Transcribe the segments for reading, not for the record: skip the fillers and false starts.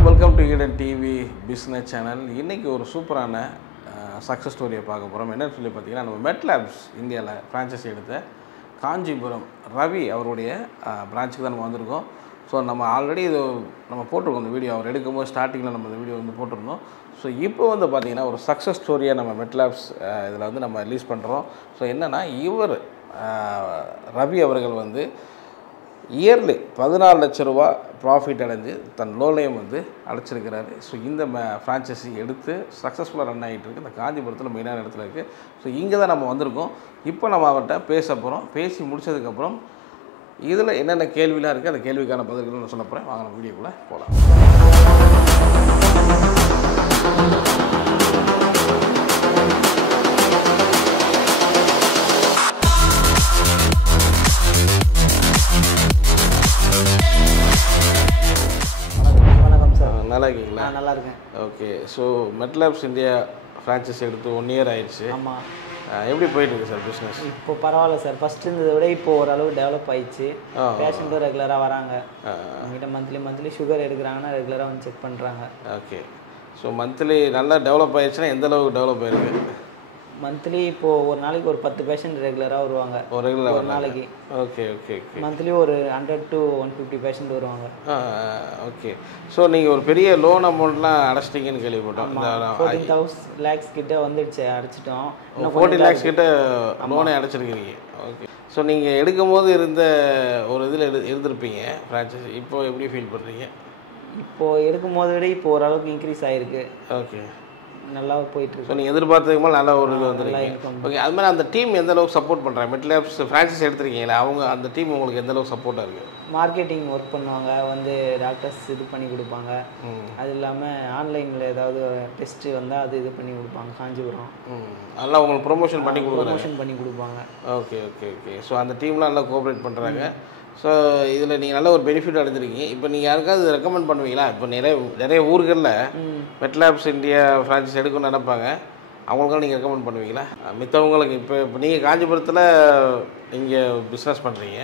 வணக்கம், welcome to Eden TV business channel. இன்றைக்கி ஒரு சூப்பரான சக்ஸஸ் ஸ்டோரியை பார்க்க போகிறோம். என்னன்னு சொல்லி பார்த்தீங்கன்னா, நம்ம மெட்லேப்ஸ் இந்தியாவில் ஃப்ரான்ச்சைஸி எடுத்த காஞ்சிபுரம் ரவி அவருடைய பிரான்ச்சுக்கு தான் நம்ம வந்திருக்கோம். ஸோ நம்ம ஆல்ரெடி இது நம்ம போட்டிருக்கோம். இந்த வீடியோ அவர் எடுக்கும்போது ஸ்டார்டிங்கில் நம்ம இந்த வீடியோ வந்து போட்டிருந்தோம். ஸோ இப்போ வந்து பார்த்திங்கன்னா ஒரு சக்ஸஸ் ஸ்டோரியை நம்ம மெட்லேப்ஸ் இதில் வந்து நம்ம ரிலீஸ் பண்ணுறோம். ஸோ என்னென்னா, இவர் ரவி அவர்கள் வந்து இயர்லி 14 லட்ச ரூபா ப்ராஃபிட் அடைஞ்சு தன் லோனையும் வந்து அடைச்சிருக்கிறாரு. ஸோ இந்த ஃப்ரான்ச்சைஸி எடுத்து சக்ஸஸ்ஃபுல்லாக ரன் ஆகிட்டு இருக்குது. இந்த காஞ்சிபுரத்தில் மெயினான இடத்துல இருக்குது. ஸோ இங்கே தான் நம்ம வந்திருக்கோம். இப்போ நம்ம அவர்கிட்ட பேச போகிறோம். பேசி முடித்ததுக்கப்புறம் இதில் என்னென்ன கேள்விலாம் இருக்குது, அந்த கேள்விக்கான பதில்கள் நான் சொல்ல போகிறேன். வாங்க நம்ம வீடியோக்குள்ளே போகலாம். நல்லா இருக்கீங்களா? நல்லா இருக்கேன். ஓகே. ஸோ மெட்லேப்ஸ் இந்தியா ஃப்ரான்ச்சைஸி எடுத்து 1 இயர் ஆயிடுச்சு. ஆமாம். எப்படி போயிட்டுருக்கு சார் பிஸ்னஸ்? இப்போ பரவாயில்ல சார். ஃபஸ்ட்டு இருந்ததை விட இப்போ ஓரளவு டெவலப் ஆயிடுச்சு. பேஷண்ட்டும் ரெகுலராக வராங்க. எங்கிட்ட மந்த்லி சுகர் எடுக்கிறாங்கன்னா ரெகுலராக வந்து செக் பண்ணுறாங்க. ஓகே. ஸோ மந்த்லி நல்லா டெவலப் ஆயிடுச்சுன்னா எந்த அளவுக்கு டெவலப் ஆயிருக்கு? மந்த்லி இப்போது ஒரு நாளைக்கு ஒரு 10 பேஷண்ட் ரெகுலராக வருவாங்க. ஒரு நாளைக்கு. Okay okay okay. மந்த்லி ஒரு 100 to 150 பேஷண்ட் வருவாங்க. ஓகே. ஸோ நீங்கள் ஒரு பெரிய லோன் அமௌண்ட்லாம் அடைச்சிட்டிங்கன்னு கேள்விப்பட்டோம். 14 lakhs கிட்ட வந்துடுச்சு, அடைச்சிட்டோம். 14 lakhs கிட்ட லோனே அடைச்சிருக்கிறீங்க. ஓகே. ஸோ நீங்கள் எடுக்கும்போது இருந்த ஒரு இதில் இருந்திருப்பீங்க ஃப்ரான்ச்சைஸி. இப்போ எப்படி ஃபீல் பண்ணுறீங்க? இப்போது எடுக்கும்போது விட இப்போ ஓரளவுக்கு இன்க்ரீஸ் ஆகிருக்கு. ஓகே. நல்லா போயிட்டு. ஸோ நீங்கள் எதிர்பார்த்ததுக்கு மேலே நல்ல ஒரு இது வந்துருக்கீங்க. ஓகே. அது மாதிரி அந்த டீம் எந்த அளவுக்கு சப்போர்ட் பண்ணுறாங்க? மெட்லேப்ஸ் ஃப்ரான்ச்சைஸி எடுத்துருக்கீங்களா, அவங்க அந்த டீம் உங்களுக்கு எந்த அளவுக்கு சப்போர்ட்டாக இருக்குது? மார்க்கெட்டிங் ஒர்க் பண்ணுவாங்க, வந்து டாக்டர்ஸ் இது பண்ணி கொடுப்பாங்க. அது இல்லாமல் ஆன்லைனில் ஏதாவது டெஸ்ட்டு வந்தால் அது இது பண்ணி கொடுப்பாங்க. காஞ்சிபுரம் நல்லா உங்களுக்கு ப்ரொமோஷன் பண்ணி கொடுப்பாங்க. Okay okay okay. ஸோ அந்த டீம்லாம் நல்லா கோஆப்ரேட் பண்ணுறாங்க. ஸோ இதில் நீங்கள் நல்ல ஒரு பெனிஃபிட் அடைஞ்சிருக்கீங்க. இப்போ நீங்கள் யாருக்காவது ரெக்கமெண்ட் பண்ணுவீங்களா? இப்போ நிறைய ஊர்களில் மெட்லேப்ஸ் இந்தியா ஃப்ரான்ச்சைஸி எடுக்கணும்னு நினைப்பாங்க. அவங்களுக்கெல்லாம் நீங்கள் ரெக்கமெண்ட் பண்ணுவீங்களா? மித்தவங்களுக்கு இப்போ நீங்கள் காஞ்சிபுரத்தில் நீங்கள் பிஸ்னஸ் பண்ணுறீங்க.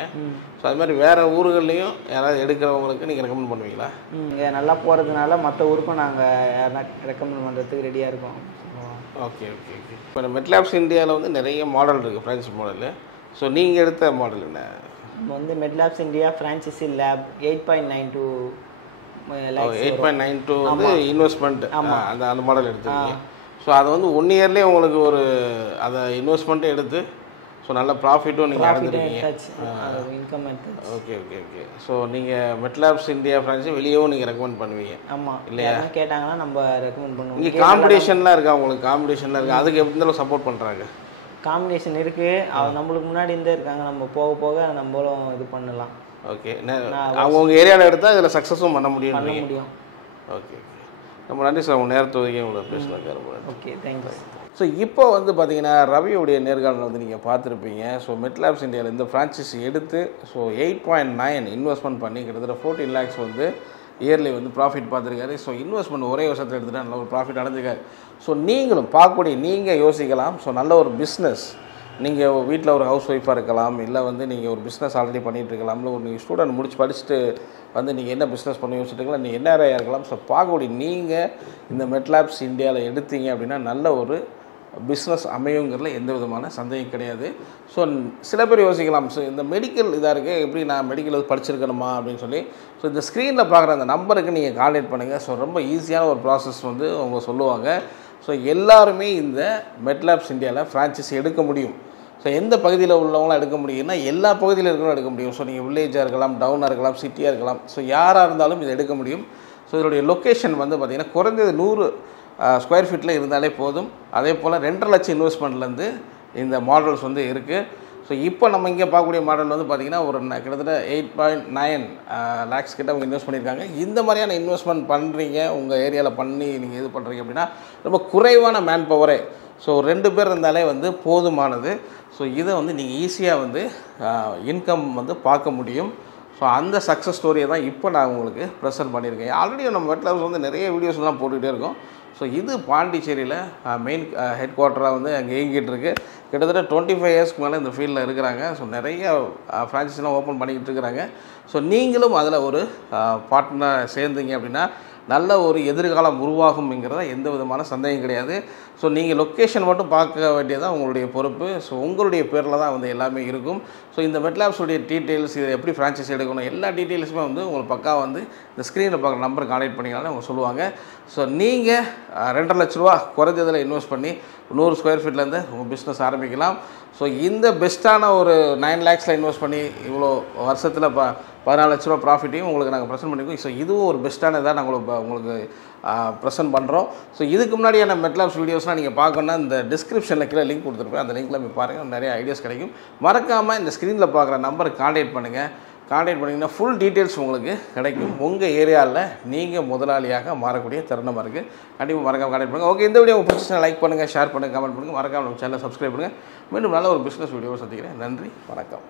ஸோ அது மாதிரி வேறு ஊர்கள்லேயும் யாராவது எடுக்கிறவங்களுக்கு நீங்கள் ரெக்கமெண்ட் பண்ணுவீங்களா? இங்கே நல்லா போகிறதுனால மற்ற ஊருக்கும் நாங்கள் யாரா ரெக்கமெண்ட் பண்ணுறதுக்கு ரெடியாக இருக்கோம். Okay okay okay. இப்போ மெட்லேப்ஸ் இந்தியாவில் வந்து நிறைய மாடல் இருக்குது, ஃப்ரான்ச்சைஸி மாடலு. ஸோ நீங்கள் எடுத்த மாடல் என்ன? இப்போ வந்து மெட்லேப்ஸ் இந்தியா ஃப்ரான்ச்சைஸி லேப் 8.92 lakhs. 8.92 வந்து இன்வெஸ்ட்மெண்ட். அந்த மாடல் எடுத்துருக்கீங்க. ஸோ அது வந்து 1 இயர்லேயே உங்களுக்கு ஒரு அதை இன்வெஸ்ட்மெண்ட்டும் எடுத்து ஸோ நல்ல ப்ராஃபிட்டும் நீங்கள் அடைஞ்சிருக்கீங்க. Income. Okay okay okay. So நீங்கள் மெட்லேப்ஸ் இந்தியா ஃப்ரான்ச்சைஸி வெளியவும் நீங்கள் ரெக்கமெண்ட் பண்ணுவீங்க? ஆமாம். இல்லையா? கேட்டாங்கன்னா நம்ம ரெக்கமெண்ட் பண்ணுவோம். இங்கே காம்படிஷன்லாம் இருக்கா உங்களுக்கு? காம்படிஷன்லாம் இருக்குது. அதுக்கு எந்த அளவு சப்போர்ட் பண்ணுறாங்க? காம்பினேஷன் இருக்குது. நம்மளுக்கு முன்னாடி இருந்தே இருக்காங்க. நம்ம போக போக நம்மளும் இது பண்ணலாம். ஓகே. அவங்க ஏரியாவில் எடுத்தால் இதில் சக்ஸஸும் பண்ண முடியும். Okay okay. ரொம்ப நன்றி சார், உங்கள் நேரத்தை ஒதுக்கி உங்களை பேசுகிறதுக்கு. Okay, thank you. ஸோ இப்போ வந்து பார்த்தீங்கன்னா ரவியுடைய நேர்காணல் வந்து நீங்கள் பார்த்துருப்பீங்க. ஸோ மெட்லேப்ஸ் இந்தியாவில் இந்த ஃப்ரான்ச்சைஸி எடுத்து ஸோ 8.9 இன்வெஸ்ட்மெண்ட் பண்ணி கிட்டத்தட்ட 14 lakhs வந்து இயர்லி வந்து ப்ராஃபிட் பார்த்துருக்காரு. ஸோ இன்வெஸ்ட்மெண்ட் ஒரே வருஷத்தில் எடுத்துகிட்டு நல்ல ஒரு ப்ராஃபிட் அடைஞ்சிருக்காரு. ஸோ நீங்களும் பார்க்கக்கூடிய நீங்கள் யோசிக்கலாம். ஸோ நல்ல ஒரு பிஸ்னஸ், நீங்கள் வீட்டில் ஒரு ஹவுஸ் ஒய்ஃபாக இருக்கலாம், இல்லை வந்து நீங்கள் ஒரு பிஸ்னஸ் ஆல்ரெடி பண்ணிகிட்டு இருக்கலாம், இல்லை ஒரு நீங்கள் ஸ்டூடெண்ட் முடிச்சு படிச்சுட்டு வந்து நீங்கள் என்ன பிஸ்னஸ் பண்ணி யோசிச்சுட்டுங்களா, நீங்கள் என்ன நிறையா இருக்கலாம். ஸோ பார்க்கக்கூடிய நீங்கள் இந்த மெட்லேப்ஸ் இந்தியாவில் எடுத்தீங்க அப்படின்னா நல்ல ஒரு பிஸ்னஸ் அமையுங்கிறதுல எந்த விதமான சந்தேகம் கிடையாது. ஸோ சில பேர் யோசிக்கலாம், ஸோ இந்த மெடிக்கல் இதாக இருக்குது, எப்படி நான் மெடிக்கல் படிச்சிருக்கணுமா அப்படின்னு சொல்லி. ஸோ இந்த ஸ்க்ரீனில் பார்க்குற அந்த நம்பருக்கு நீங்கள் கான்டாக்ட் பண்ணுங்கள். ஸோ ரொம்ப ஈஸியான ஒரு ப்ராசஸ் வந்து அவங்க சொல்லுவாங்க. ஸோ எல்லாருமே இந்த மெட்லேப்ஸ் இந்தியாவில் ஃப்ரான்ச்சைஸி எடுக்க முடியும். ஸோ எந்த பகுதியில் உள்ளவங்களாம் எடுக்க முடியும்னா எல்லா பகுதியில் இருக்கிறவங்களும் எடுக்க முடியும். ஸோ நீங்கள் வில்லேஜாக இருக்கலாம், டவுனாக இருக்கலாம், சிட்டியாக இருக்கலாம். ஸோ யாராக இருந்தாலும் இதை எடுக்க முடியும். ஸோ இதனுடைய லொக்கேஷன் வந்து பார்த்திங்கன்னா குறைஞ்சது 100 ஸ்கொயர் ஃபீட்டில் இருந்தாலே போதும். அதே போல் 2.5 லட்சம் இன்வெஸ்ட்மெண்ட்லேருந்து இந்த மாடல்ஸ் வந்து இருக்குது. ஸோ இப்போ நம்ம இங்கே பார்க்கக்கூடிய மாடல் வந்து பார்த்திங்கன்னா ஒரு கிட்டத்தட்ட 8.9 lakhs கிட்ட அவங்க இன்வெஸ்ட் பண்ணியிருக்காங்க. இந்த மாதிரியான இன்வெஸ்ட்மெண்ட் பண்ணுறீங்க, உங்கள் ஏரியாவில் பண்ணி நீங்கள் இது பண்ணுறீங்க அப்படின்னா ரொம்ப குறைவான மேன் பவரே. ஸோ 2 பேர் இருந்தாலே வந்து போதுமானது. ஸோ இதை வந்து நீங்கள் ஈஸியாக வந்து இன்கம் வந்து பார்க்க முடியும். ஸோ அந்த சக்ஸஸ் ஸ்டோரியை தான் இப்போ நான் உங்களுக்கு ப்ரெசென்ட் பண்ணியிருக்கேன். ஆல்ரெடி நம்ம மெட்லேப்ஸ் வந்து நிறைய வீடியோஸ்லாம் போட்டுக்கிட்டே இருக்கோம். ஸோ இது பாண்டிச்சேரியில் மெயின் ஹெட் குவார்ட்டராக வந்து அங்கே இயங்கிட்டு இருக்குது. கிட்டத்தட்ட 25 இயர்ஸ்க்கு மேலே இந்த ஃபீல்டில் இருக்கிறாங்க. ஸோ நிறைய ஃப்ரான்ச்சைஸ்லாம் ஓப்பன் பண்ணிக்கிட்டு இருக்கிறாங்க. ஸோ நீங்களும் அதில் ஒரு பார்ட்னர் சேர்ந்தீங்க அப்படின்னா நல்ல ஒரு எதிர்காலம் உருவாகும்ங்கிறத எந்த விதமான சந்தேகம் கிடையாது. ஸோ நீங்கள் லொக்கேஷன் மட்டும் பார்க்க வேண்டியதான் உங்களுடைய பொறுப்பு. ஸோ உங்களுடைய பேரில் தான் வந்து எல்லாமே இருக்கும். ஸோ இந்த மெட்லாப்ஸுடைய டீட்டெயில்ஸ், இதை எப்படி ஃப்ரான்ச்சைஸ் எடுக்கணும், எல்லா டீட்டெயில்ஸுமே வந்து உங்களுக்கு பக்கா வந்து இந்த ஸ்க்ரீனில் பார்க்குற நம்பர் கான்டாக்ட் பண்ணிங்கனாலே அவங்க சொல்லுவாங்க. ஸோ நீங்கள் 2.5 லட்ச ரூபா குறைஞ்சதில் இன்வெஸ்ட் பண்ணி 100 ஸ்கொயர் ஃபீட்லேருந்து உங்கள் பிஸ்னஸ் ஆரம்பிக்கலாம். ஸோ இந்த பெஸ்ட்டான ஒரு 9 lakhsல இன்வெஸ்ட் பண்ணி இவ்வளோ வருஷத்தில் 14 லட்ச ரூபா ப்ராஃபிட்டையும் உங்களுக்கு நாங்கள் ப்ரெசென்ட் பண்ணியிருக்கோம். ஸோ இதுவும் ஒரு பெஸ்ட்டான இதாக நாங்கள் உங்களுக்கு ப்ரெசென்ட் பண்ணுறோம். ஸோ இதுக்கு முன்னாடியான மெட்லாப்ஸ் வீடியோஸ்லாம் நீங்கள் பார்க்கணுன்னா இந்த டிஸ்கிரிப்ஷனில் கீழே லிங்க் கொடுத்துருப்பேன். அந்த லிங்க்கில் போய் பாருங்கள், நிறைய ஐடியாஸ் கிடைக்கும். மறக்காமல் இந்த ஸ்க்ரீனில் பார்க்குற நம்பருக்கு கான்டாக்ட் பண்ணுங்கள். கான்டாக்ட் பண்ணிங்கன்னா ஃபுல் டீட்டெயில்ஸ் உங்களுக்கு கிடைக்கும். உங்கள் ஏரியாவில் நீங்கள் முதலாளியாக மாறக்கூடிய தருணமாக இருக்குது. கண்டிப்பாக மறக்காமல் கான்டாக்ட் பண்ணுங்கள். ஓகே, இந்த வீடியோ உங்கள் பிடிச்சா லைக் பண்ணுங்கள், ஷேர் பண்ணுங்கள், கமெண்ட் பண்ணுங்கள். மறக்காமல் நம்ம சேனலை சப்ஸ்கிரைப் பண்ணுங்கள். மீண்டும் நல்ல ஒரு பிஸ்னஸ் வீடியோவை சந்திக்கிறேன். நன்றி, வணக்கம்.